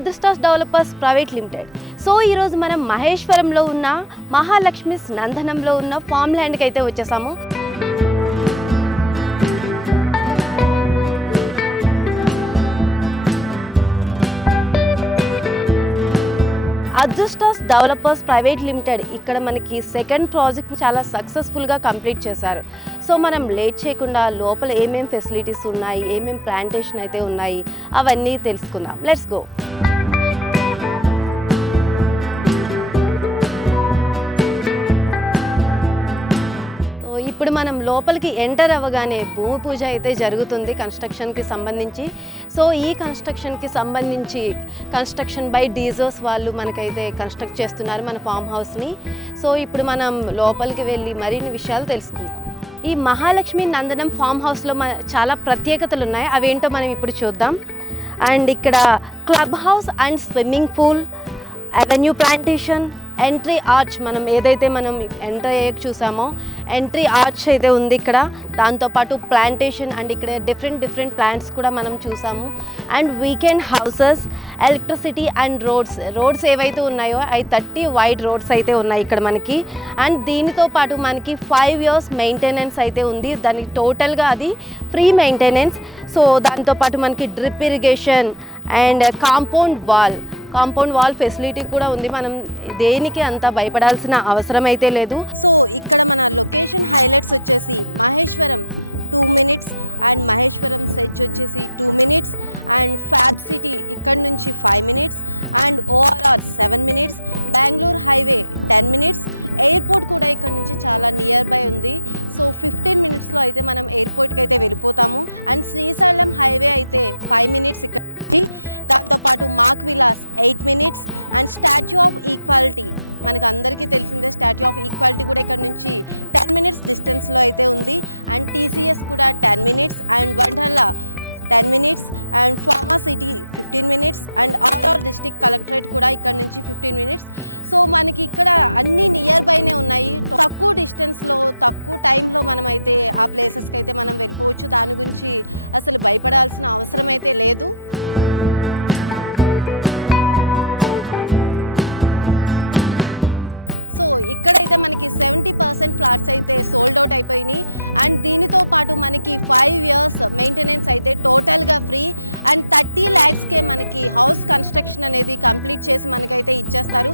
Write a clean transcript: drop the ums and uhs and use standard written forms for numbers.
అదృష్టాస్ developers private limited. So ఈరోజు మనం మహేశ్వరంలో ఉన్న మహాలక్ష్మిస్ నందనంలో ఉన్న ఫామ్ ల్యాండ్కి అయితే వచ్చేసాము. అదృష్టాస్ డెవలపర్స్ ప్రైవేట్ లిమిటెడ్ ఇక్కడ మనకి సెకండ్ ప్రాజెక్ట్ చాలా సక్సెస్ఫుల్గా కంప్లీట్ చేశారు. సో మనం లేట్ చేయకుండా లోపల ఏమేం ఫెసిలిటీస్ ఉన్నాయి, ఏమేం ప్లాంటేషన్ అయితే ఉన్నాయి అవన్నీ తెలుసుకుందాం. Let's go. ఇప్పుడు మనం లోపలికి ఎంటర్ అవ్వగానే భూమి పూజ అయితే జరుగుతుంది కన్స్ట్రక్షన్కి సంబంధించి. సో ఈ కన్స్ట్రక్షన్కి సంబంధించి కన్స్ట్రక్షన్ బై డీజర్స్ వాళ్ళు మనకైతే కన్స్ట్రక్ట్ చేస్తున్నారు మన ఫామ్ హౌస్ని. సో ఇప్పుడు మనం లోపలికి వెళ్ళి మరిన్ని విషయాలు తెలుసుకుందాం. ఈ మహాలక్ష్మి నందనం ఫామ్ హౌస్లో చాలా ప్రత్యేకతలు ఉన్నాయి, అవేంటో మనం ఇప్పుడు చూద్దాం. అండ్ ఇక్కడ club house and swimming pool, avenue plantation, entry arch, మనం ఏదైతే మనం ఎంటర్ అయ్యాక చూసామో ఎంట్రీ ఆర్చ్ అయితే ఉంది ఇక్కడ. దాంతోపాటు ప్లాంటేషన్ అండ్ ఇక్కడ డిఫరెంట్ ప్లాంట్స్ కూడా మనం చూసాము. And weekend houses, electricity and roads ఏవైతే ఉన్నాయో అవి 30 వైడ్ రోడ్స్ అయితే ఉన్నాయి ఇక్కడ మనకి. అండ్ దీనితో పాటు మనకి 5 years మెయింటెనెన్స్ అయితే ఉంది, దానికి టోటల్గా అది ఫ్రీ మెయింటెనెన్స్. సో దాంతోపాటు మనకి drip irrigation and compound wall facility కూడా ఉంది. మనం దేనికి అంత భయపడాల్సిన అవసరం అయితే లేదు. సో ఇక్కడ మన లొకేషన్ హైలైట్స్ వచ్చేసి Maheshwaram 2 minutes and Maheshwaram SEZ వచ్చేసి 2 minutes అండ్ ఫ్యాబ్ సిటీ ఇక్కడ నుంచి 5 minutes and ORR 7 minutes, Bengaluru highway 10 minutes, airport కూడా ఇక్కడ నుంచి చాలా నియర్ బై ఉంది. సో 15 minutesలో అయితే మనం ఎయిర్పోర్ట్కి అయితే వెళ్ళిపోతాము. అండ్ శ్రీశైలం హైవే అయితే 5 minutes ఇక్కడ. దాంతోపాటు మాక్ విలాస్ 8 minutes and statue of equality మనకు అందరికీ తెలిసిందే. స్టాచ్యూ ఆఫ్ ఈక్వాలిటీ కూడా ఇక్కడ నుంచి 10 minutes డిస్టెన్స్లో అయితే ఉంది. అండ్ టీసీఎస్ కూడా 10 minutes and Wonderla 10 minutes and pharma city 15 minutes and RR district collectorate కూడా ఇక్కడ నుంచి 15 minutes. సో మనకి ఇక్కడ అన్నీ నియర్ బైనే ఉన్నాయి. తక్కువ డిస్టెన్స్లో తక్కువ టైంలో మనం అయితే ఆ ప్లేసెస్కి అయితే మనం వెళ్ళిపోవచ్చు. దాని గురించి అసలు భయపడాల్సిన అవసరం అయితే లేదు. సో ఇక్కడైతే మనకి 70% ఫ్లాట్స్ అయితే సోల్డ్ అవుట్ అయిపోయినాయి. అండ్ దీనితో పాటు మనకి 5 years మెయింటెనెన్స్ అయితే టోటల్గా ఫ్రీ అండ్ 30 lakhsకే మనకి హౌస్ కన్స్ట్రక్షన్ అనేది కంప్లీట్ చేసి మనకైతే ఇచ్చేస్తారు.